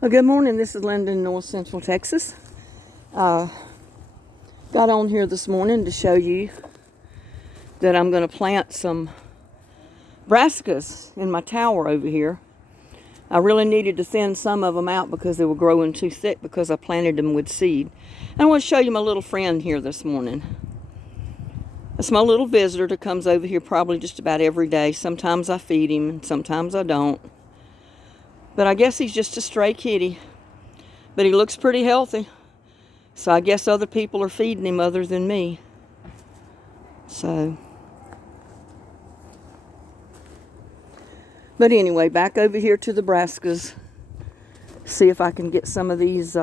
Well, good morning. This is Linda in North Central Texas. Got on here this morning to show you that I'm going to plant some brassicas in my tower over here. I really needed to thin some of them out because they were growing too thick because I planted them with seed. And I want to show you my little friend here this morning. That's my little visitor that comes over here probably just about every day. Sometimes I feed him and sometimes I don't. But I guess he's just a stray kitty. But he looks pretty healthy. So I guess other people are feeding him other than me. But anyway, back over here to the brassicas. See if I can get some of these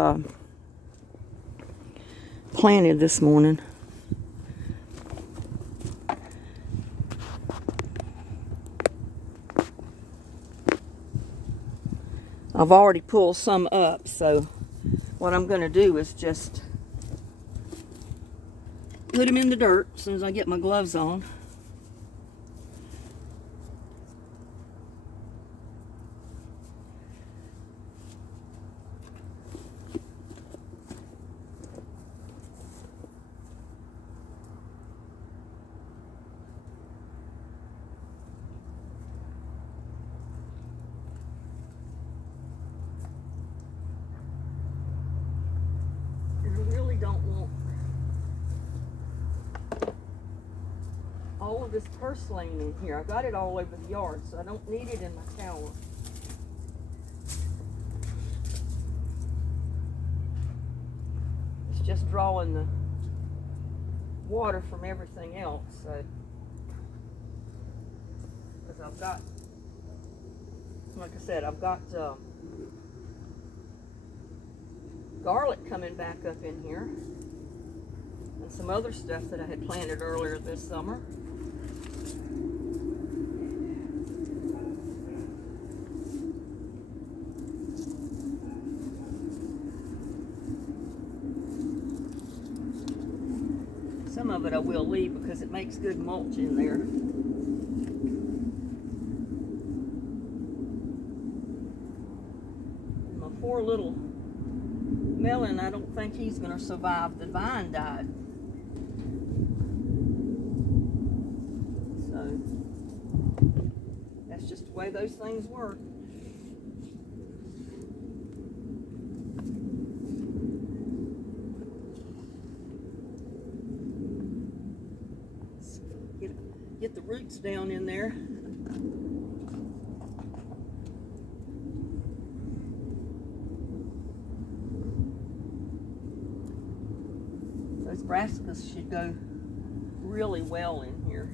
planted this morning. I've already pulled some up, so what I'm going to do is just put them in the dirt as soon as I get my gloves on. Don't want all of this purslane in here. I got it all over the yard, so I don't need it in my tower. It's just drawing the water from everything else. So, because I've got, like I said, I've got garlic coming back up in here, and some other stuff that I had planted earlier this summer. Some of it I will leave because it makes good mulch in there. And my poor little melon, I don't think he's going to survive. The vine died. So, that's just the way those things work. Get the roots down in there. Those brassicas should go really well in here.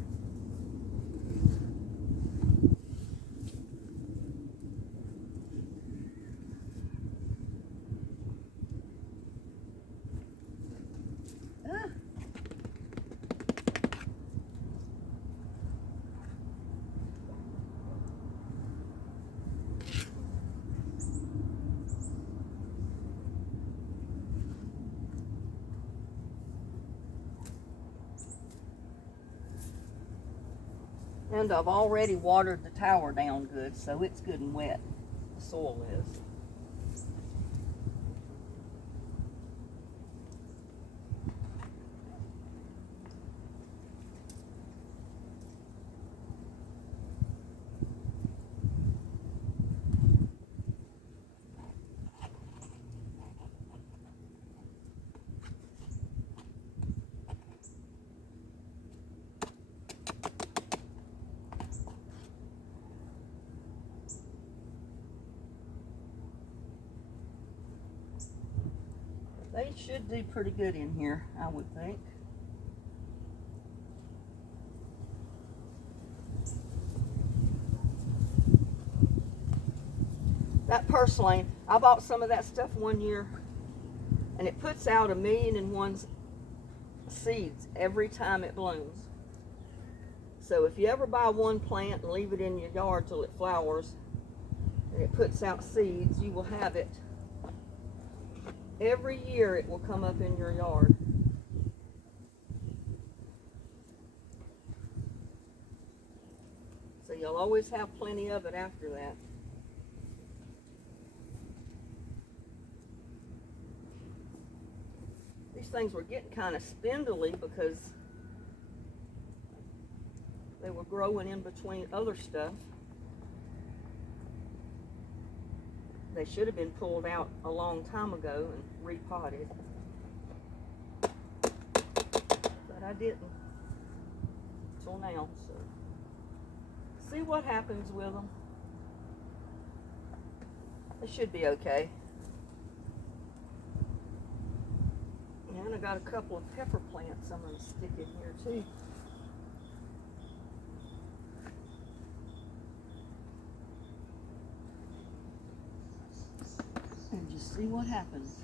And I've already watered the tower down good, so it's good and wet. The soil is. They should do pretty good in here, I would think. That purslane, I bought some of that stuff one year, and it puts out 1,000,001 seeds every time it blooms. So if you ever buy one plant and leave it in your yard till it flowers and it puts out seeds, you will have it every year. It will come up in your yard. So you'll always have plenty of it after that. These things were getting kind of spindly because they were growing in between other stuff. They should have been pulled out a long time ago and repotted. But I didn't till now, so see what happens with them. They should be okay. And I got a couple of pepper plants I'm going to stick in here too. And just see what happens.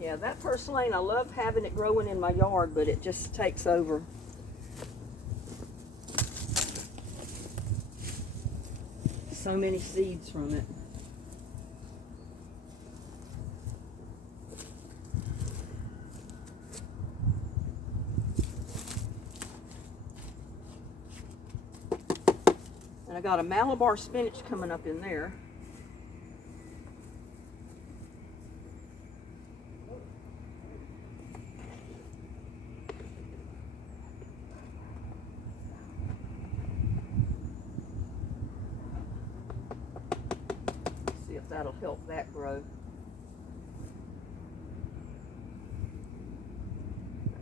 Yeah, that purslane, I love having it growing in my yard, but it just takes over. So many seeds from it. And I got a Malabar spinach coming up in there. See if that'll help that grow.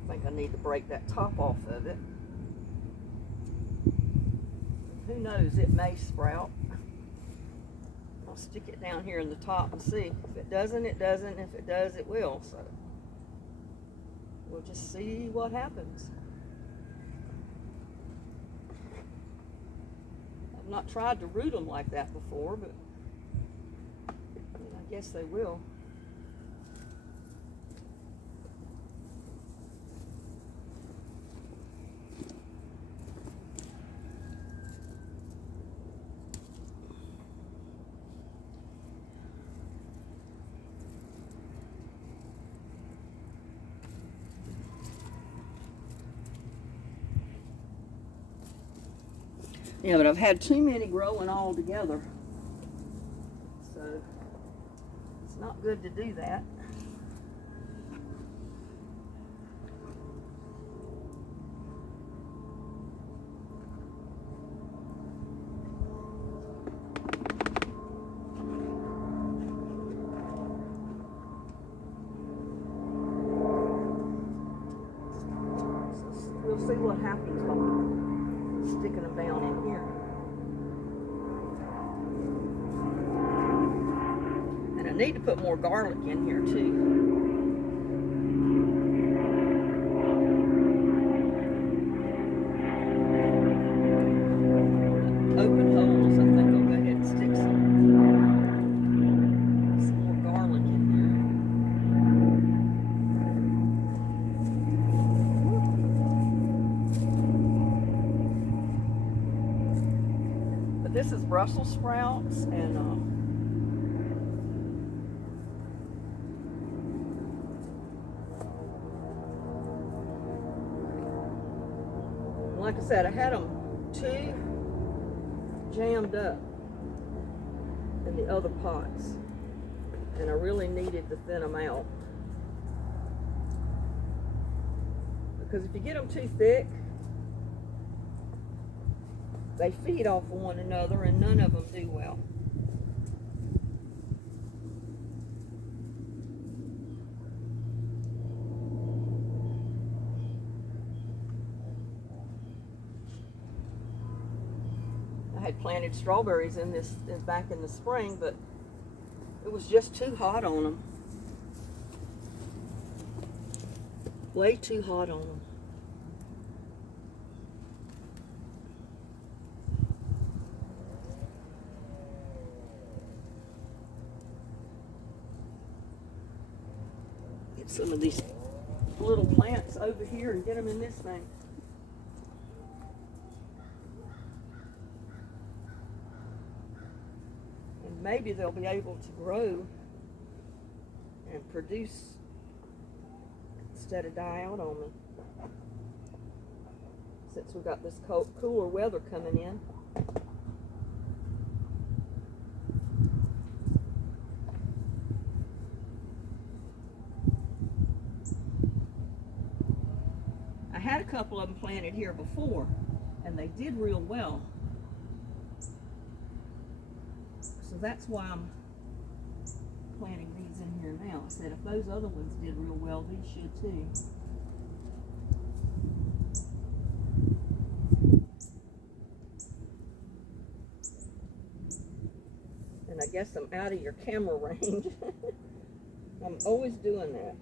I think I need to break that top off of it. Who knows, it may sprout. I'll stick it down here in the top and see. If it doesn't, it doesn't. If it does, it will. So we'll just see what happens. I've not tried to root them like that before, but I guess they will. Yeah, but I've had too many growing all together. So it's not good to do that. So we'll see what happens by sticking them down in here. And I need to put more garlic in here too. Open holes, I think I'll go ahead and stick some more garlic in here. But this is Brussels sprouts, and like I said, I had them too jammed up in the other pots, and I really needed to thin them out, because if you get them too thick, they feed off of one another, and none of them do well. I had planted strawberries in this back in the spring, but it was just too hot on them. Way too hot on them. Get some of these little plants over here and get them in this thing. And maybe they'll be able to grow and produce instead of die out on me. Since we got this cooler weather coming in. I had a couple of them planted here before, and they did real well. So that's why I'm planting these in here now. I said if those other ones did real well, these should too. And I guess I'm out of your camera range. I'm always doing that.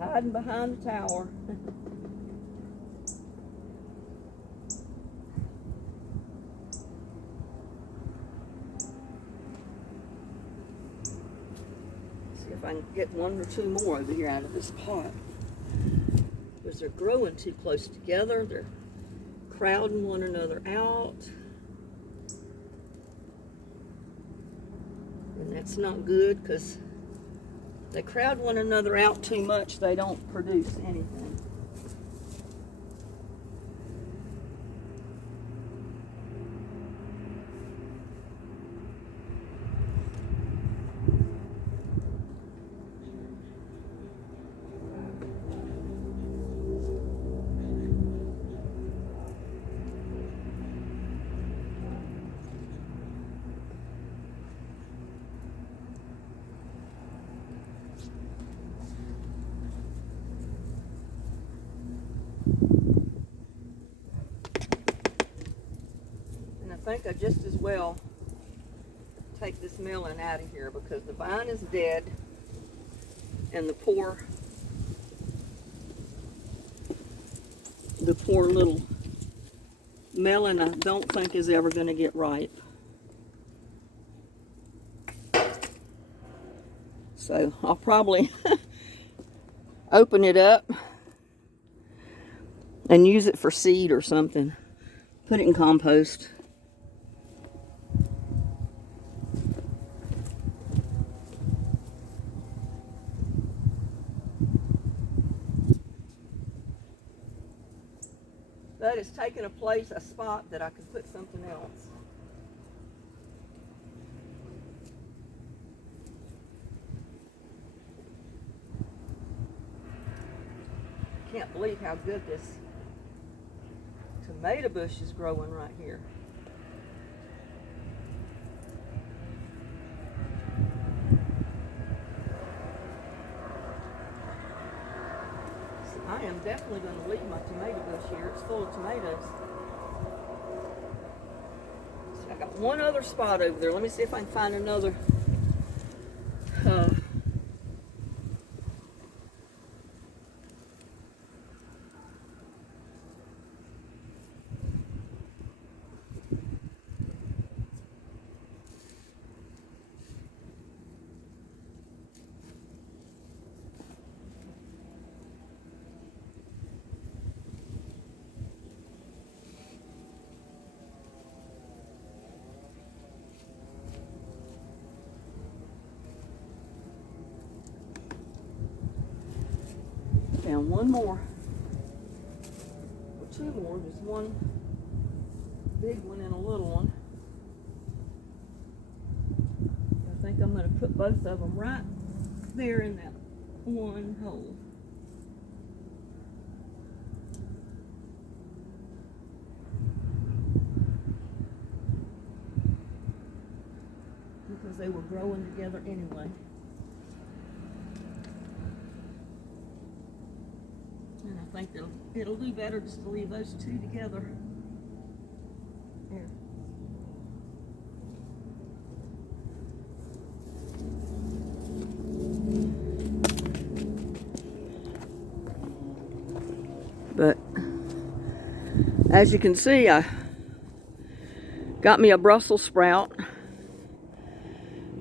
Hiding behind the tower. See if I can get one or two more over here out of this pot. Because they're growing too close together. They're crowding one another out. And that's not good because they crowd one another out too much, they don't produce anything. I think I just as well take this melon out of here because the vine is dead and the poor little melon I don't think is ever going to get ripe. So I'll probably open it up and use it for seed or something. Put it in compost. That is taking a spot that I could put something else. Can't believe how good this tomato bush is growing right here. I am definitely going to leave my tomato bush here. It's full of tomatoes. So I got one other spot over there. Let me see if I can find another. Found one more, or two more. There's one big one and a little one. I think I'm going to put both of them right there in that one hole. Because they were growing together anyway. And I think it'll do better just to leave those two together. Here. But As you can see, I got me a Brussels sprout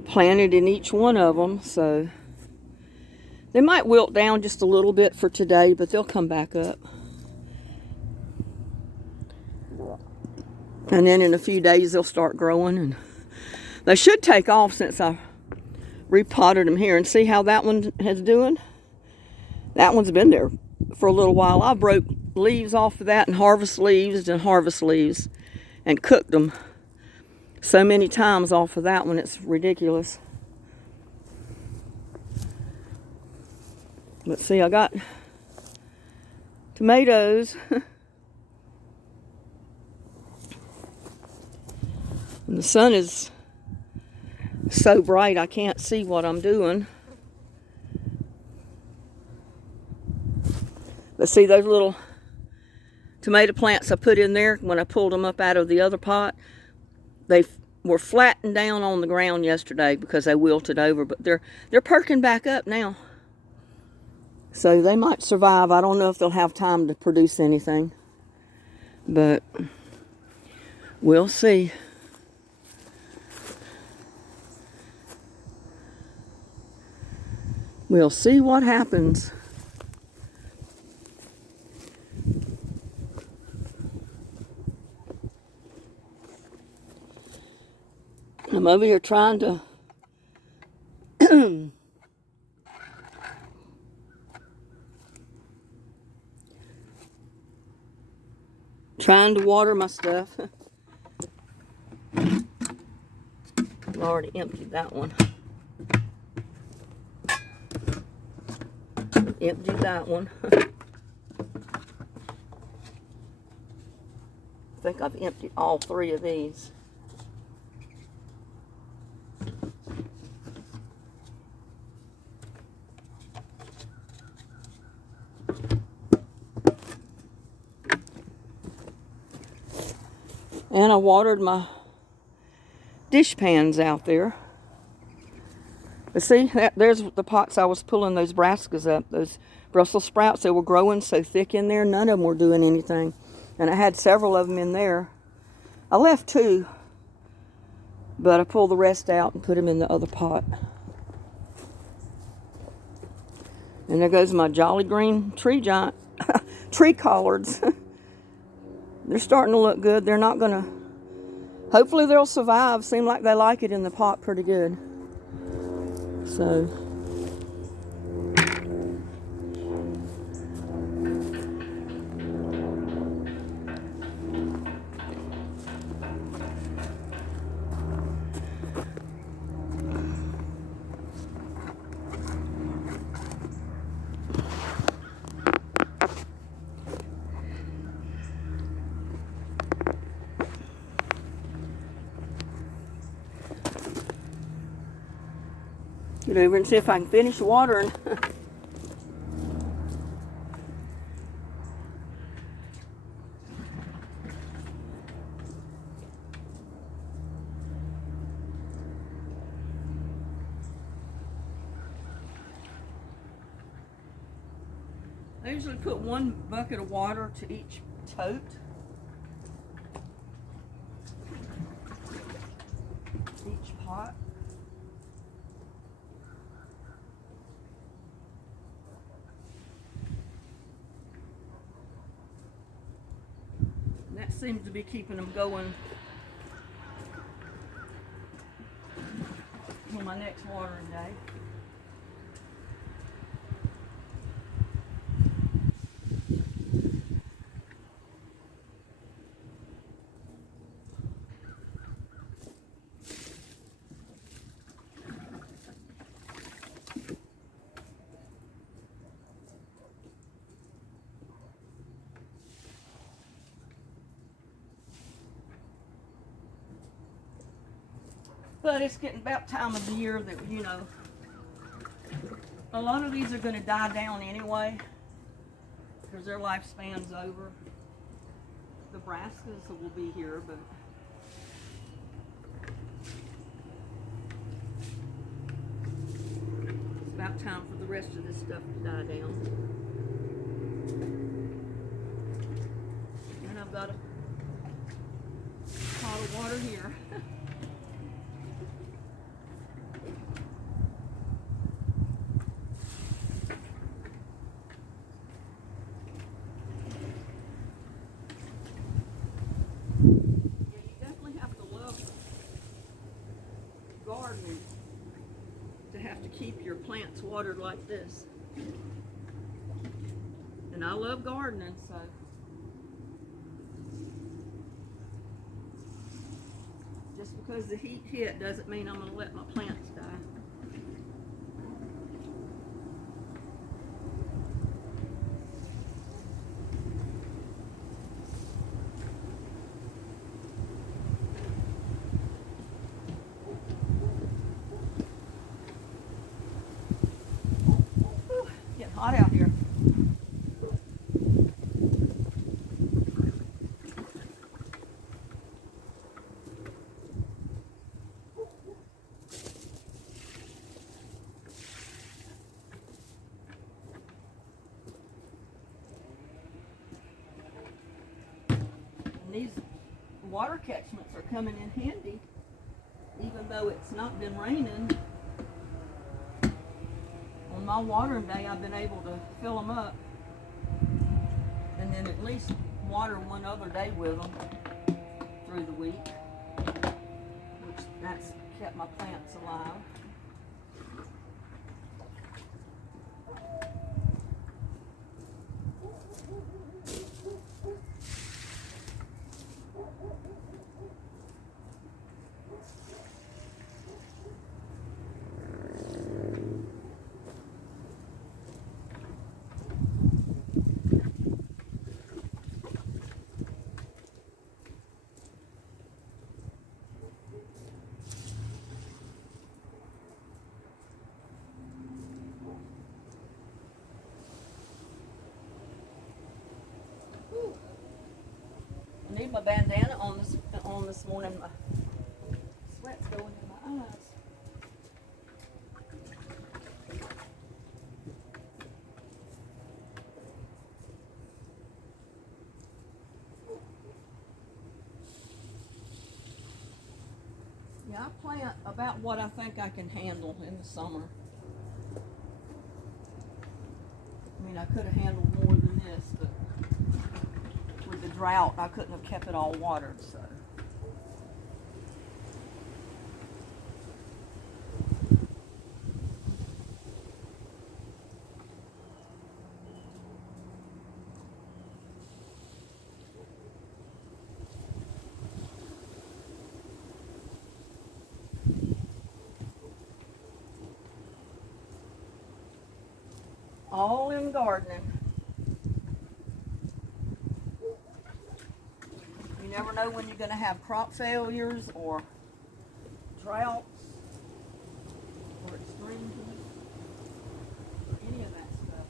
planted in each one of them, so they might wilt down just a little bit for today, but they'll come back up. And then in a few days they'll start growing, and they should take off since I repotted them here. And see how that one is doing? That one's been there for a little while. I broke leaves off of that and harvest leaves and cooked them so many times off of that one, it's ridiculous. But see, I got tomatoes. And the sun is so bright I can't see what I'm doing. But see those little tomato plants I put in there when I pulled them up out of the other pot? They were flattened down on the ground yesterday because they wilted over, but they're perking back up now. So they might survive. I don't know if they'll have time to produce anything, but we'll see. We'll see what happens. I'm over here trying to water my stuff. I already emptied that one. Emptied that one. I think I've emptied all 3 of these. And I watered my dish pans out there. But see, there's the pots I was pulling those brassicas up, those Brussels sprouts. They were growing so thick in there, none of them were doing anything. And I had several of them in there. I left 2, but I pulled the rest out and put them in the other pot. And there goes my Jolly Green tree giant, tree collards. They're starting to look good. They're not gonna, hopefully they'll survive. Seem like they like it in the pot pretty good. So, get over and see if I can finish watering. I usually put 1 bucket of water to each tote. Each pot. And that seems to be keeping them going till my next watering day. But it's getting about time of the year that, you know, a lot of these are going to die down anyway because their lifespan's over. The brassicas will be here, but it's about time for the rest of this stuff to die down. And I've got a pot of water here. Yeah, you definitely have to love gardening to have to keep your plants watered like this. And I love gardening, so. Just because the heat hit doesn't mean I'm going to let my plants die. Whew, getting hot out here. These water catchments are coming in handy, even though it's not been raining. On my watering day, I've been able to fill them up, and then at least water one other day with them through the week, which that's kept my plants alive. I need my bandana on this morning. My sweat's going in my eyes. Yeah, I plant about what I think I can handle in the summer. I mean, I could have handled more than this, but with the drought, I couldn't have kept it all watered, so. All in gardening. You never know when you're going to have crop failures or droughts or extreme heat or any of that stuff.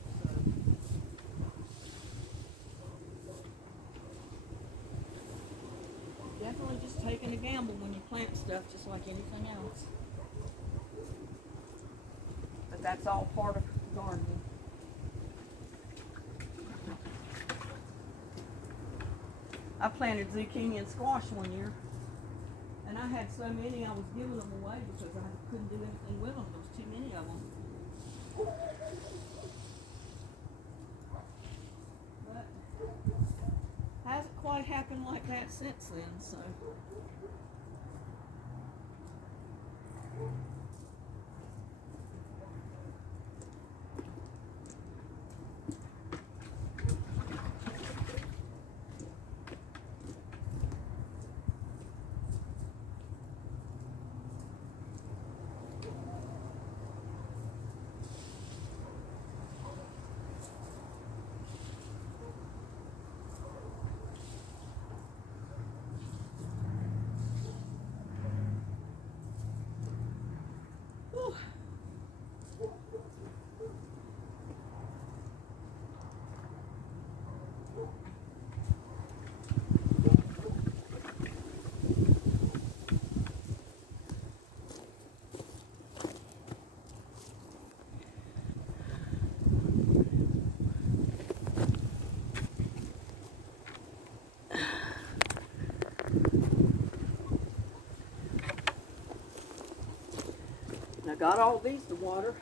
So definitely just taking a gamble when you plant stuff, just like anything else. But that's all part of gardening. I planted zucchini and squash one year, and I had so many I was giving them away because I couldn't do anything with them. There was too many of them. But hasn't quite happened like that since then, so. I got all these to water.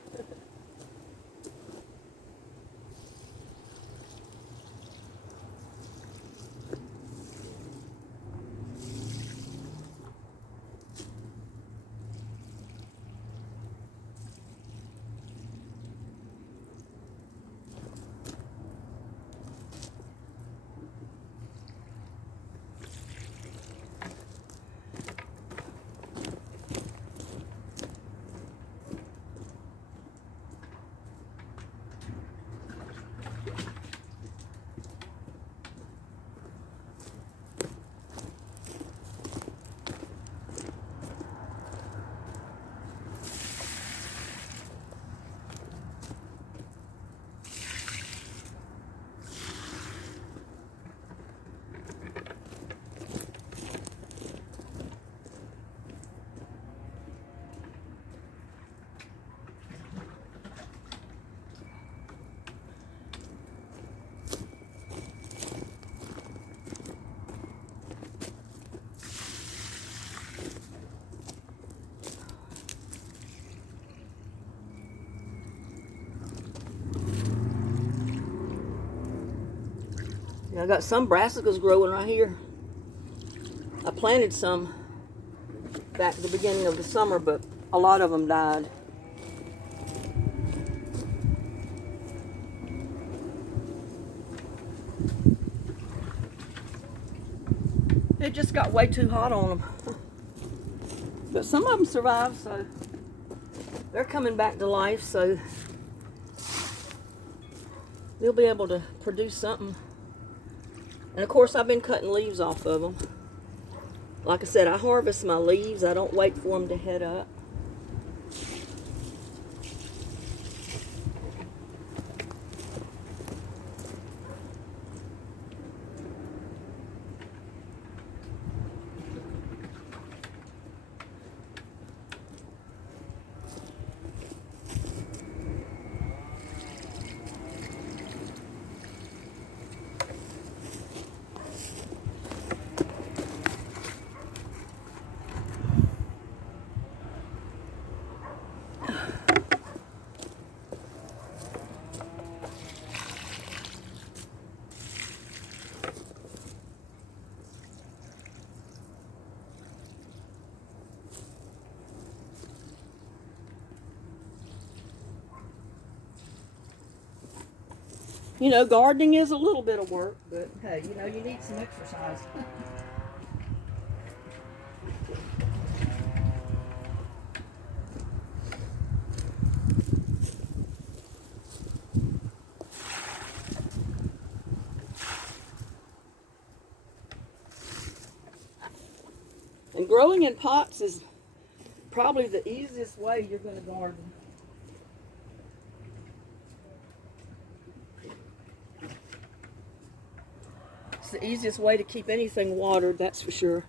I got some brassicas growing right here. I planted some back at the beginning of the summer, but a lot of them died. It just got way too hot on them. But some of them survived, so they're coming back to life, so they'll be able to produce something. And of course, I've been cutting leaves off of them. Like I said, I harvest my leaves. I don't wait for them to head up. You know, gardening is a little bit of work, but hey, you know, you need some exercise. And growing in pots is probably the easiest way you're going to garden. It's the easiest way to keep anything watered, that's for sure.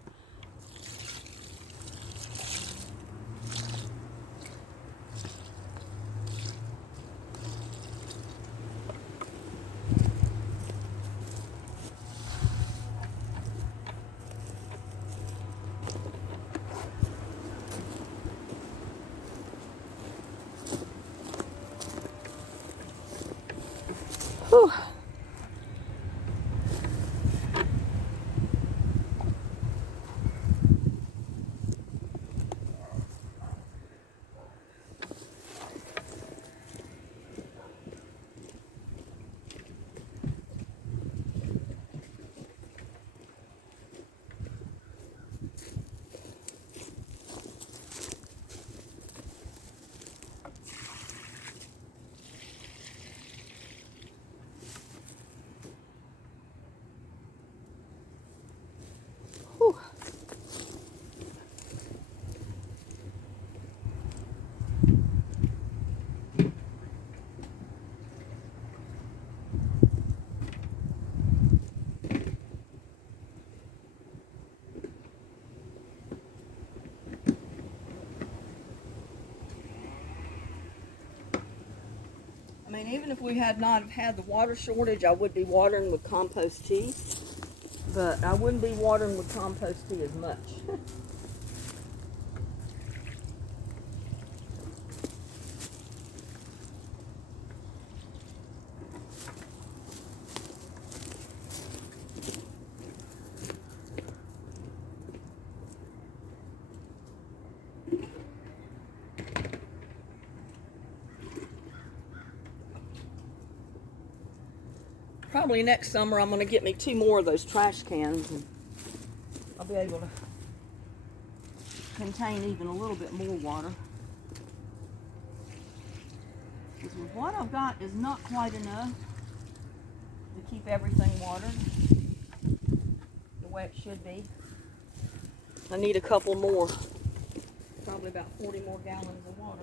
Whew. Whew. I mean, even if we had not had the water shortage, I would be watering with compost tea, but I wouldn't be watering with compost tea as much. probably next summer I'm going to get me 2 more of those trash cans, and I'll be able to contain even a little bit more water. Because what I've got is not quite enough to keep everything watered the way it should be. I need a couple more, probably about 40 more gallons of water.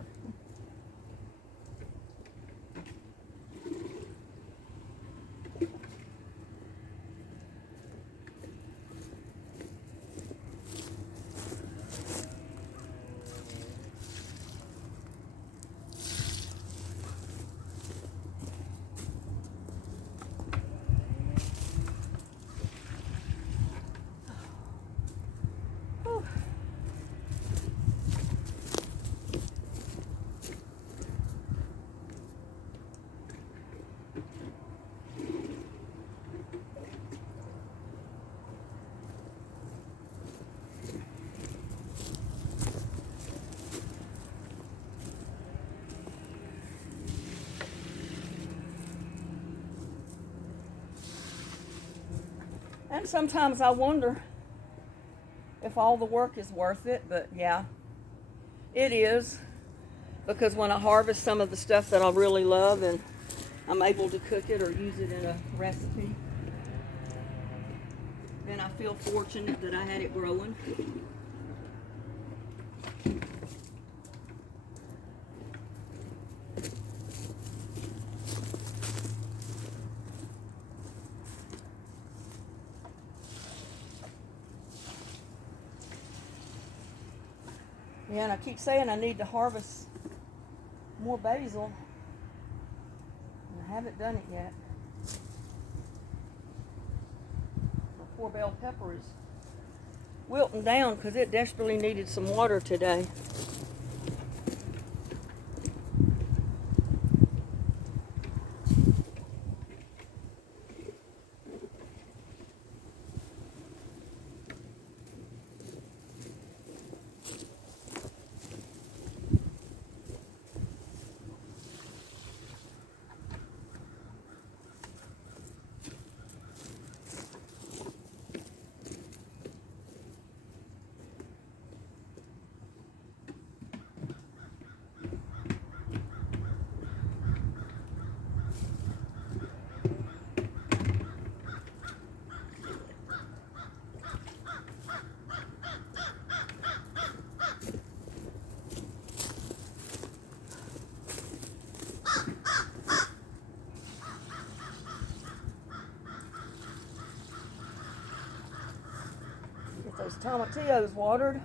And sometimes I wonder if all the work is worth it, but yeah, it is. Because when I harvest some of the stuff that I really love and I'm able to cook it or use it in a recipe, then I feel fortunate that I had it growing. Yeah, and I keep saying I need to harvest more basil, and I haven't done it yet. My poor bell pepper is wilting down because it desperately needed some water today. Get those tomatillos watered.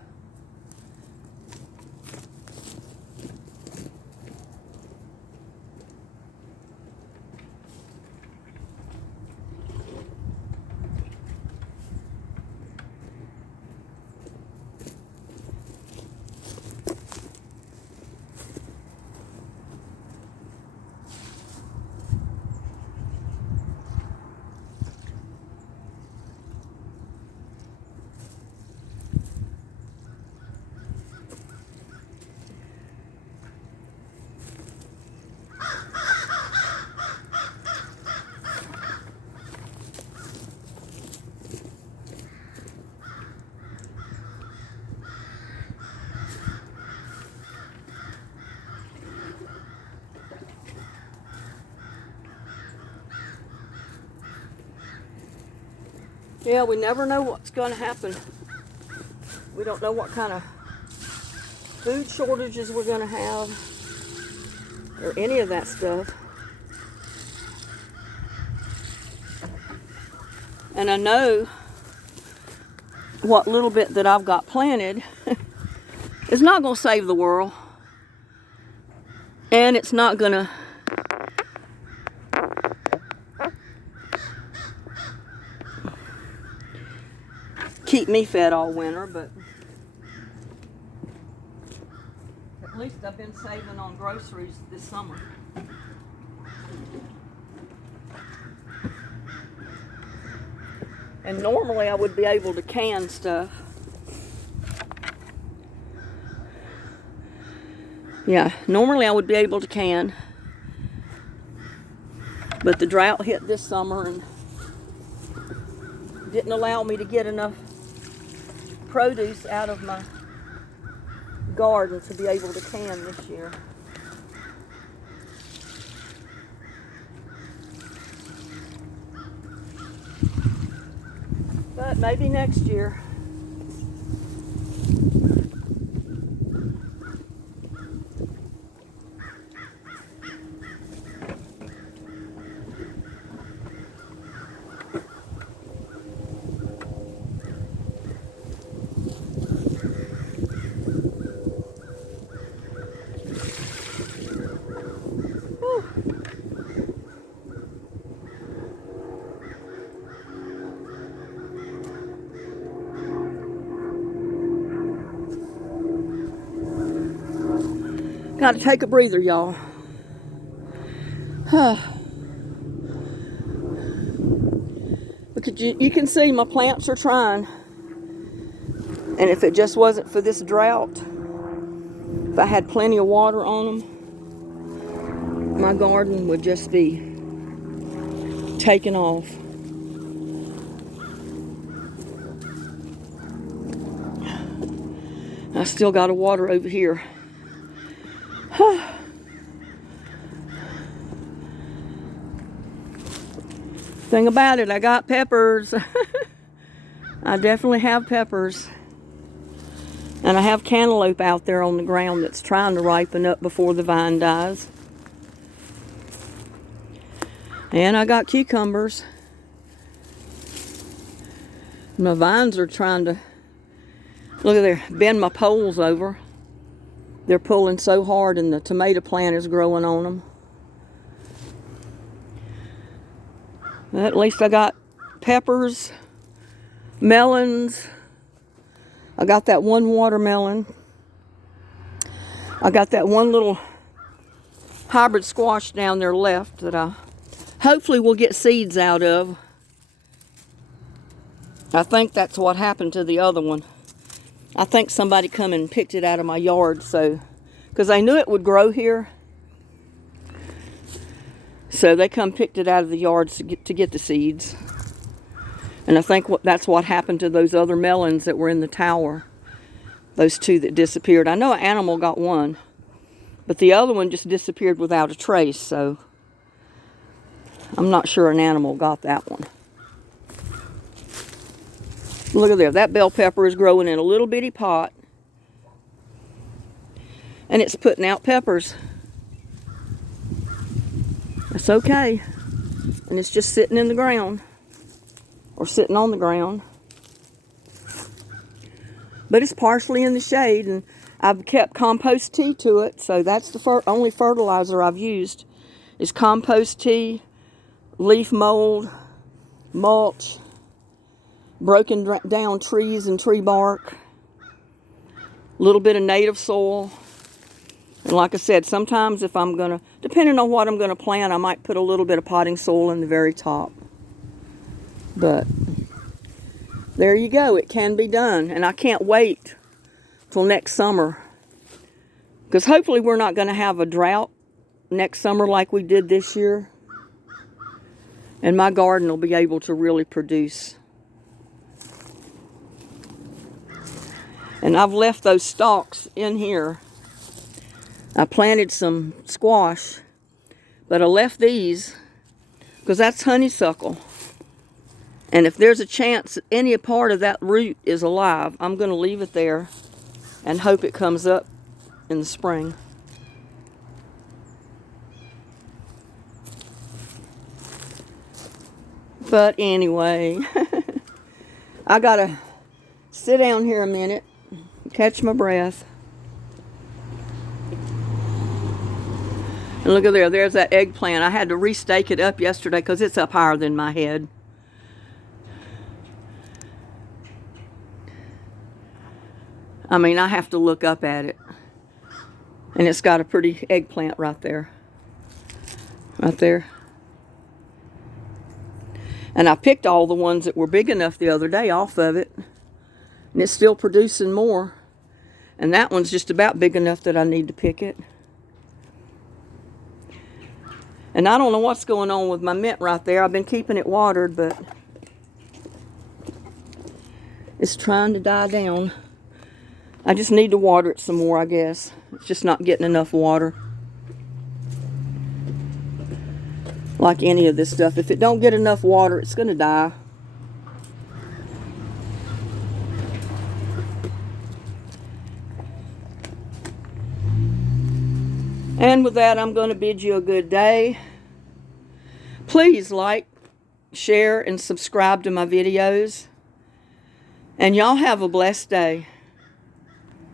Yeah, we never know what's going to happen. We don't know what kind of food shortages we're going to have or any of that stuff. And I know what little bit that I've got planted is not going to save the world. And it's not going to keep me fed all winter, but at least I've been saving on groceries this summer. And normally I would be able to can stuff. Yeah, normally I would be able to can. But the drought hit this summer and didn't allow me to get enough produce out of my garden to be able to can this year. But maybe next year. Got to take a breather, y'all. Because you can see my plants are trying. And if it just wasn't for this drought, if I had plenty of water on them, my garden would just be taking off. I still got to water over here. Thing about it, I got peppers. I definitely have peppers. And I have cantaloupe out there on the ground that's trying to ripen up before the vine dies. And I got cucumbers. My vines are trying to, look at there, bend my poles over. They're pulling so hard and the tomato plant is growing on them. At least I got peppers, melons. I got that one watermelon. I got that one little hybrid squash down there left that I hopefully will get seeds out of. I think that's what happened to the other one. I think somebody come and picked it out of my yard, so because I knew it would grow here. So they come picked it out of the yard to get the seeds. And I think that's what happened to those other melons that were in the tower. Those two that disappeared. I know an animal got one, but the other one just disappeared without a trace, so I'm not sure an animal got that one. Look at there, that bell pepper is growing in a little bitty pot. And it's putting out peppers. That's okay. And it's just sitting in the ground. Or sitting on the ground. But it's partially in the shade, and I've kept compost tea to it, so that's the only fertilizer I've used is compost tea, leaf mold, mulch, broken down trees and tree bark, a little bit of native soil. And like I said, sometimes if I'm going to, depending on what I'm going to plant, I might put a little bit of potting soil in the very top. But there you go, it can be done. And I can't wait till next summer. Because hopefully we're not going to have a drought next summer like we did this year. And my garden will be able to really produce. And I've left those stalks in here. I planted some squash, but I left these because that's honeysuckle. And if there's a chance any part of that root is alive, I'm going to leave it there and hope it comes up in the spring. But anyway, I got to sit down here a minute, catch my breath. And look at there, there's that eggplant. I had to restake it up yesterday because it's up higher than my head. I mean, I have to look up at it. And it's got a pretty eggplant right there. Right there. And I picked all the ones that were big enough the other day off of it. And it's still producing more. And that one's just about big enough that I need to pick it. And I don't know what's going on with my mint right there. I've been keeping it watered, but it's trying to die down. I just need to water it some more, I guess. It's just not getting enough water. Like any of this stuff. If it don't get enough water, it's going to die. And with that, I'm going to bid you a good day. Please like, share, and subscribe to my videos. And y'all have a blessed day.